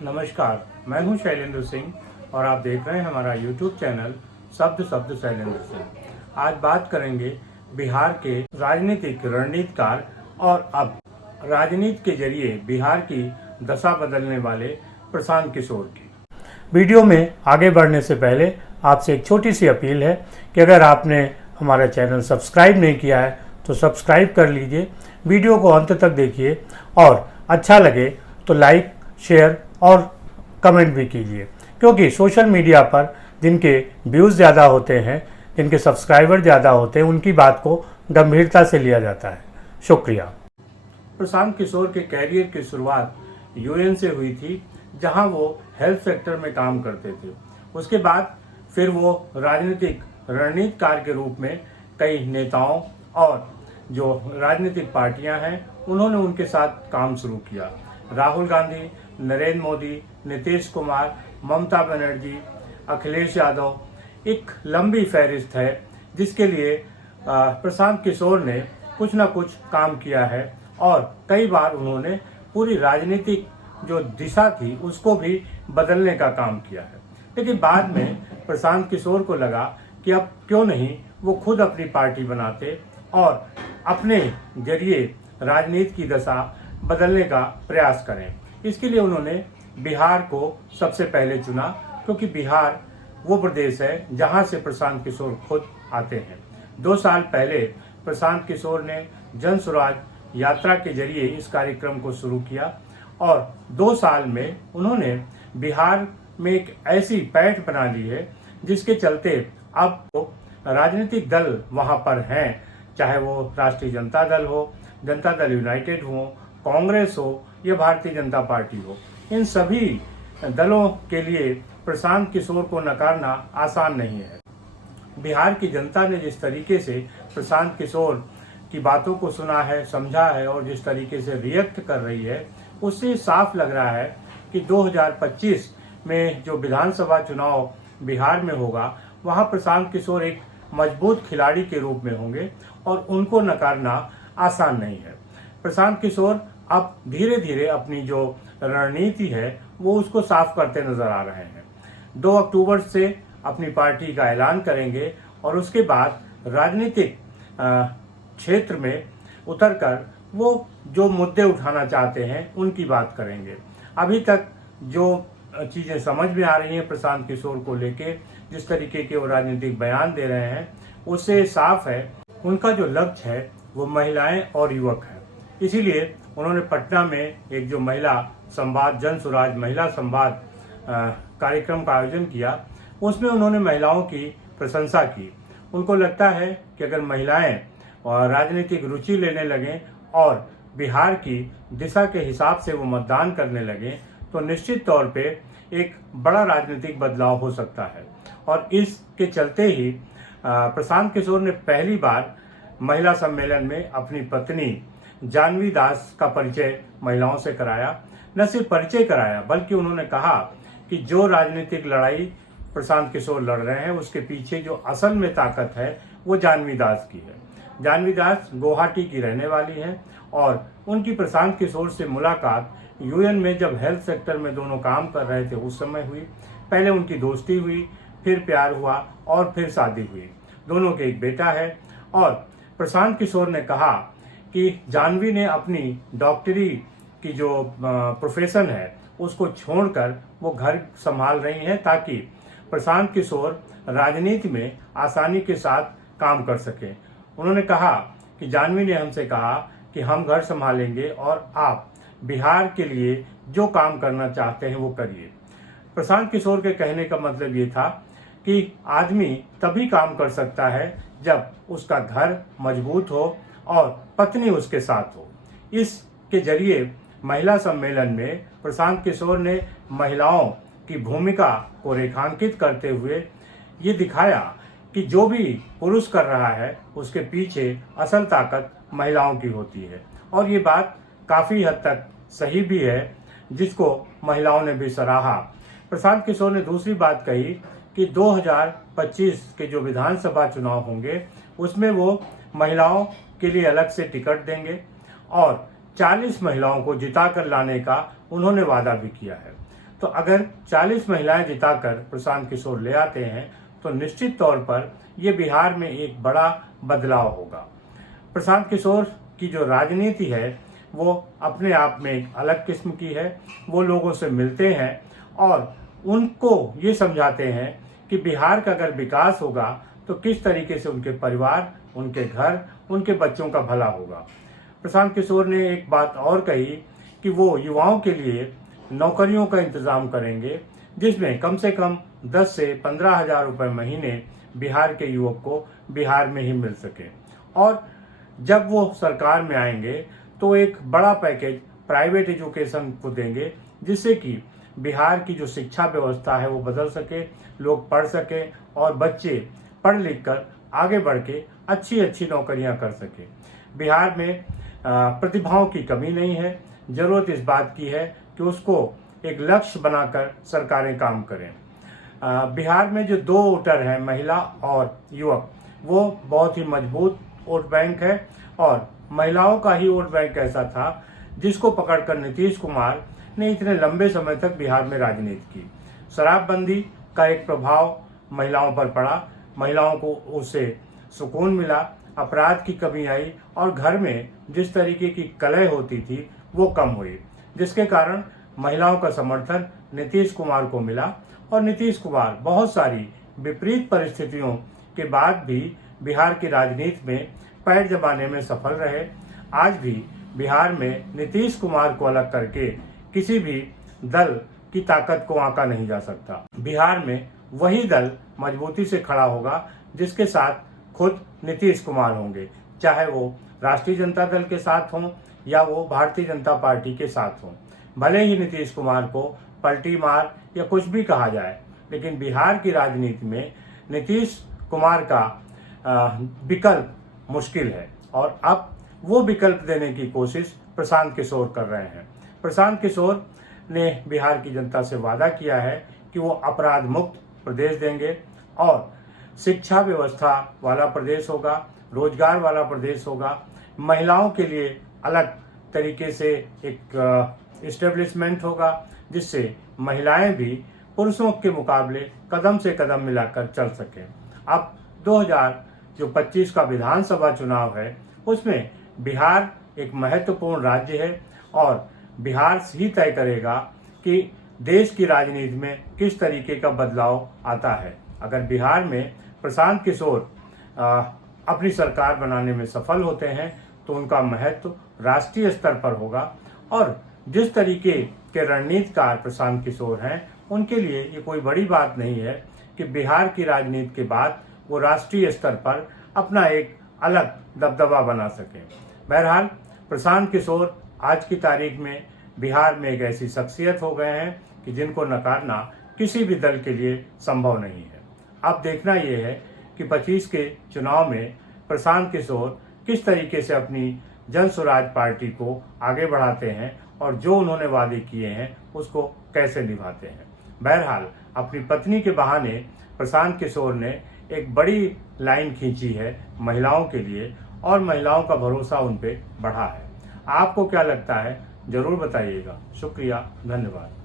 नमस्कार, मैं हूं शैलेंद्र सिंह और आप देख रहे हैं हमारा YouTube चैनल शब्द शब्द शैलेंद्र सिंह। आज बात करेंगे बिहार के राजनीतिक रणनीतिकार और अब राजनीति के जरिए बिहार की दशा बदलने वाले प्रशांत किशोर की। वीडियो में आगे बढ़ने से पहले आपसे एक छोटी सी अपील है कि अगर आपने हमारा चैनल सब्सक्राइब नहीं किया है तो सब्सक्राइब कर लीजिए, वीडियो को अंत तक देखिए और अच्छा लगे तो लाइक, शेयर और कमेंट भी कीजिए, क्योंकि सोशल मीडिया पर जिनके व्यूज़ ज़्यादा होते हैं, जिनके सब्सक्राइबर ज़्यादा होते हैं, उनकी बात को गंभीरता से लिया जाता है। शुक्रिया। प्रशांत किशोर के कैरियर की शुरुआत यूएन से हुई थी, जहां वो हेल्थ सेक्टर में काम करते थे। उसके बाद फिर वो राजनीतिक रणनीतिकार के रूप में कई नेताओं और जो राजनीतिक पार्टियां हैं उन्होंने उनके साथ काम शुरू किया। राहुल गांधी, नरेंद्र मोदी, नीतीश कुमार, ममता बनर्जी, अखिलेश यादव, एक लंबी फहरिस्त है जिसके लिए प्रशांत किशोर ने कुछ न कुछ काम किया है और कई बार उन्होंने पूरी राजनीतिक जो दिशा थी उसको भी बदलने का काम किया है। लेकिन बाद में प्रशांत किशोर को लगा कि अब क्यों नहीं वो खुद अपनी पार्टी बनाते और अपने जरिए राजनीति की दशा बदलने का प्रयास करें। इसके लिए उन्होंने बिहार को सबसे पहले चुना, क्योंकि बिहार वो प्रदेश है जहां से प्रशांत किशोर खुद आते हैं। 2 साल पहले प्रशांत किशोर ने जन स्वराज यात्रा के जरिए इस कार्यक्रम को शुरू किया और 2 साल में उन्होंने बिहार में एक ऐसी पैठ बना ली है जिसके चलते अब तो राजनीतिक दल वहां पर हैं, चाहे वो राष्ट्रीय जनता दल हो, जनता दल यूनाइटेड हो, कांग्रेस हो या भारतीय जनता पार्टी हो। इन सभी दलों के लिए प्रशांत किशोर को नकारना आसान नहीं है। बिहार की जनता ने जिस तरीके से प्रशांत किशोर की बातों को सुना है, समझा है और जिस तरीके से रिएक्ट कर रही है, उससे साफ लग रहा है कि 2025 में जो विधानसभा चुनाव बिहार में होगा वहां प्रशांत किशोर एक मजबूत खिलाड़ी के रूप में होंगे और उनको नकारना आसान नहीं है। प्रशांत किशोर अब धीरे धीरे अपनी जो रणनीति है वो उसको साफ करते नजर आ रहे हैं। 2 अक्टूबर से अपनी पार्टी का ऐलान करेंगे और उसके बाद राजनीतिक क्षेत्र में उतरकर वो जो मुद्दे उठाना चाहते हैं उनकी बात करेंगे। अभी तक जो चीज़ें समझ में आ रही हैं प्रशांत किशोर को लेके, जिस तरीके के वो राजनीतिक बयान दे रहे हैं, उससे साफ है उनका जो लक्ष्य है वो महिलाएं और युवक है। इसीलिए उन्होंने पटना में एक जो महिला संवाद, जन स्वराज महिला संवाद कार्यक्रम का आयोजन किया, उसमें उन्होंने महिलाओं की प्रशंसा की। उनको लगता है कि अगर महिलाएं राजनीतिक रुचि लेने लगें और बिहार की दिशा के हिसाब से वो मतदान करने लगें तो निश्चित तौर पे एक बड़ा राजनीतिक बदलाव हो सकता है। और इसके चलते ही प्रशांत किशोर ने पहली बार महिला सम्मेलन में अपनी पत्नी जानवी दास का परिचय महिलाओं से कराया। न सिर्फ परिचय कराया बल्कि उन्होंने कहा कि जो राजनीतिक लड़ाई प्रशांत किशोर लड़ रहे हैं उसके पीछे जो असल में ताकत है वो जानवी दास की है। जानवी दास गुवाहाटी की रहने वाली हैं और उनकी प्रशांत किशोर से मुलाकात यूएन में जब हेल्थ सेक्टर में दोनों काम कर रहे थे उस समय हुई। पहले उनकी दोस्ती हुई, फिर प्यार हुआ और फिर शादी हुई। दोनों के एक बेटा है और प्रशांत किशोर ने कहा कि जानवी ने अपनी डॉक्टरी की जो प्रोफेशन है उसको छोड़कर वो घर संभाल रही हैं ताकि प्रशांत किशोर राजनीति में आसानी के साथ काम कर सकें। उन्होंने कहा कि जानवी ने हमसे कहा कि हम घर संभालेंगे और आप बिहार के लिए जो काम करना चाहते हैं वो करिए। प्रशांत किशोर के कहने का मतलब ये था कि आदमी तभी काम कर सकता है जब उसका घर मजबूत हो और पत्नी उसके साथ हो। इसके जरिए महिला सम्मेलन में प्रशांत किशोर ने महिलाओं की भूमिका को रेखांकित करते हुए ये दिखाया कि जो भी पुरुष कर रहा है उसके पीछे असल ताकत महिलाओं की होती है। और ये बात काफ़ी हद तक सही भी है, जिसको महिलाओं ने भी सराहा। प्रशांत किशोर ने दूसरी बात कही कि 2025 के जो विधानसभा चुनाव होंगे उसमें वो महिलाओं के लिए अलग से टिकट देंगे और 40 महिलाओं को जिताकर लाने का उन्होंने वादा भी किया है। तो अगर 40 महिलाएं जिताकर प्रशांत किशोर ले आते हैं तो निश्चित तौर पर ये बिहार में एक बड़ा बदलाव होगा। प्रशांत किशोर की जो राजनीति है वो अपने आप में एक अलग किस्म की है। वो लोगों से मिलते हैं और उनको ये समझाते हैं कि बिहार का अगर विकास होगा तो किस तरीके से उनके परिवार, उनके घर, उनके बच्चों का भला होगा। प्रशांत किशोर ने एक बात और कही कि वो युवाओं के लिए नौकरियों का इंतजाम करेंगे जिसमें कम से कम 10 से 15 हजार रुपये महीने बिहार के युवक को बिहार में ही मिल सके। और जब वो सरकार में आएंगे तो एक बड़ा पैकेज प्राइवेट एजुकेशन को देंगे जिससे कि बिहार की जो शिक्षा व्यवस्था है वो बदल सके, लोग पढ़ सके और बच्चे पढ़ लिख कर आगे बढ़ के अच्छी अच्छी नौकरियां कर सके। बिहार में प्रतिभाओं की कमी नहीं है, जरूरत इस बात की है कि उसको एक लक्ष्य बनाकर सरकारें काम करें। बिहार में जो 2 वोटर हैं, महिला और युवक, वो बहुत ही मजबूत वोट बैंक है और महिलाओं का ही वोट बैंक ऐसा था जिसको पकड़कर नीतीश कुमार ने इतने लंबे समय तक बिहार में राजनीति की। शराबबंदी का एक प्रभाव महिलाओं पर पड़ा, महिलाओं को उससे सुकून मिला, अपराध की कमी आई और घर में जिस तरीके की कलह होती थी वो कम हुई, जिसके कारण महिलाओं का समर्थन नीतीश कुमार को मिला और नीतीश कुमार बहुत सारी विपरीत परिस्थितियों के बाद भी बिहार की राजनीति में पैर जमाने में सफल रहे। आज भी बिहार में नीतीश कुमार को अलग करके किसी भी दल की ताकत को आंका नहीं जा सकता। बिहार में वही दल मजबूती से खड़ा होगा जिसके साथ खुद नीतीश कुमार होंगे, चाहे वो राष्ट्रीय जनता दल के साथ हों या वो भारतीय जनता पार्टी के साथ हों। भले ही नीतीश कुमार को पलटी मार या कुछ भी कहा जाए, लेकिन बिहार की राजनीति में नीतीश कुमार का विकल्प मुश्किल है और अब वो विकल्प देने की कोशिश प्रशांत किशोर कर रहे हैं। प्रशांत किशोर ने बिहार की जनता से वादा किया है कि वो अपराध मुक्त प्रदेश देंगे और शिक्षा व्यवस्था वाला प्रदेश होगा, रोजगार वाला प्रदेश होगा, महिलाओं के लिए अलग तरीके से एक इस्टेब्लिशमेंट होगा जिससे महिलाएं भी पुरुषों के मुकाबले कदम से कदम मिलाकर चल सकें। अब 2025 का विधानसभा चुनाव है, उसमें बिहार एक महत्वपूर्ण राज्य है और बिहार ही तय करेगा कि देश की राजनीति में किस तरीके का बदलाव आता है। अगर बिहार में प्रशांत किशोर अपनी सरकार बनाने में सफल होते हैं तो उनका महत्व राष्ट्रीय स्तर पर होगा और जिस तरीके के रणनीतिकार प्रशांत किशोर हैं उनके लिए ये कोई बड़ी बात नहीं है कि बिहार की राजनीति के बाद वो राष्ट्रीय स्तर पर अपना एक अलग दबदबा बना सकें। बहरहाल प्रशांत किशोर आज की तारीख में बिहार में एक ऐसी शख्सियत हो गए हैं कि जिनको नकारना किसी भी दल के लिए संभव नहीं है। अब देखना यह है कि 25 के चुनाव में प्रशांत किशोर किस तरीके से अपनी जन स्वराज पार्टी को आगे बढ़ाते हैं और जो उन्होंने वादे किए हैं उसको कैसे निभाते हैं। बहरहाल अपनी पत्नी के बहाने प्रशांत किशोर ने एक बड़ी लाइन खींची है महिलाओं के लिए और महिलाओं का भरोसा उन पे बढ़ा है। आपको क्या लगता है जरूर बताइएगा। शुक्रिया, धन्यवाद।